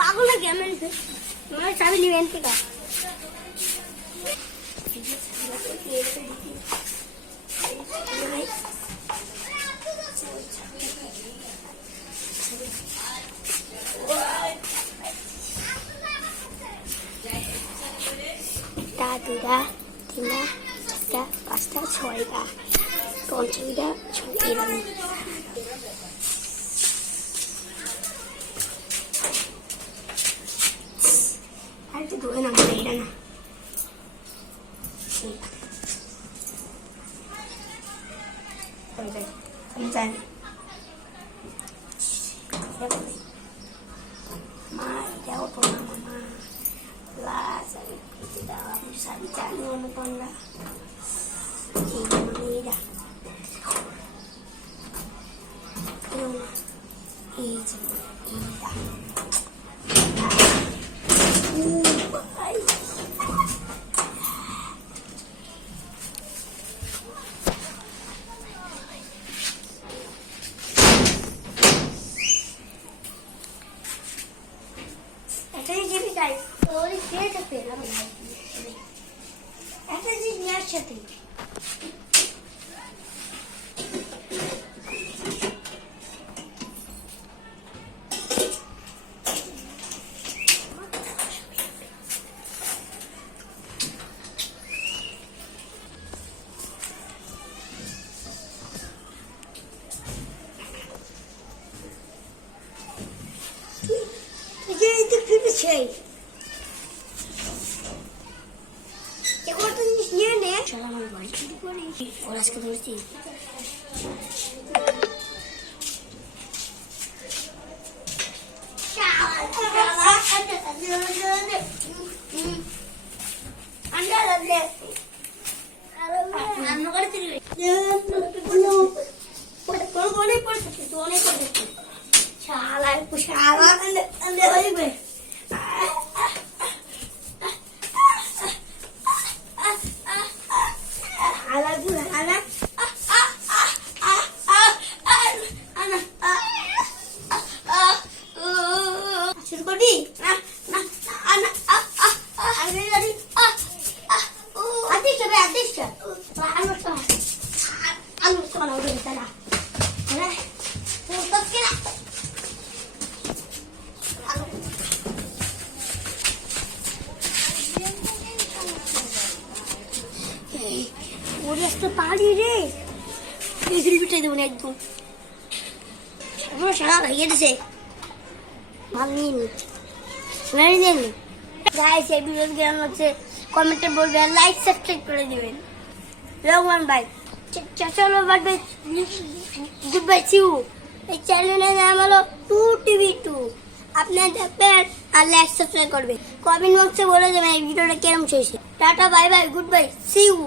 পাগল লাগে আমার চাবি নিবেন ঠিক আছে দুটা তিনটা চারটা পাঁচটা ছয়টা পঞ্চমীটা এরকম আর একটু ধরে না এটা না মা এটাও তো না মামা sabi cani ano pa na ini manila yung ija ay ito yung gibi guys sorry kaya ka pera একটা জিনিস নিয়ে আসছে তুই আমার বাড়ি চুরি করি ওর আজকে ধরেছি পারি রে পিটাই দেবো না একদম সারা ভেঙে দিছে ভালো নিয়ে নিচ্ছি গাইস এই ভিডিও কেমন লাগছে কমেন্টে বলবেন লাইক সাবস্ক্রাইব করে দিবেন রহমান ভাই চলো bye bye good bye see you এই চ্যানেলের নাম হলো 2TV2 আপনারা দেখবেন আর লাইক সাবস্ক্রাইব করবেন কমেন্ট বক্সে বলে দেবেন এই ভিডিওটা কেমন হয়েছে tata bye bye good bye see you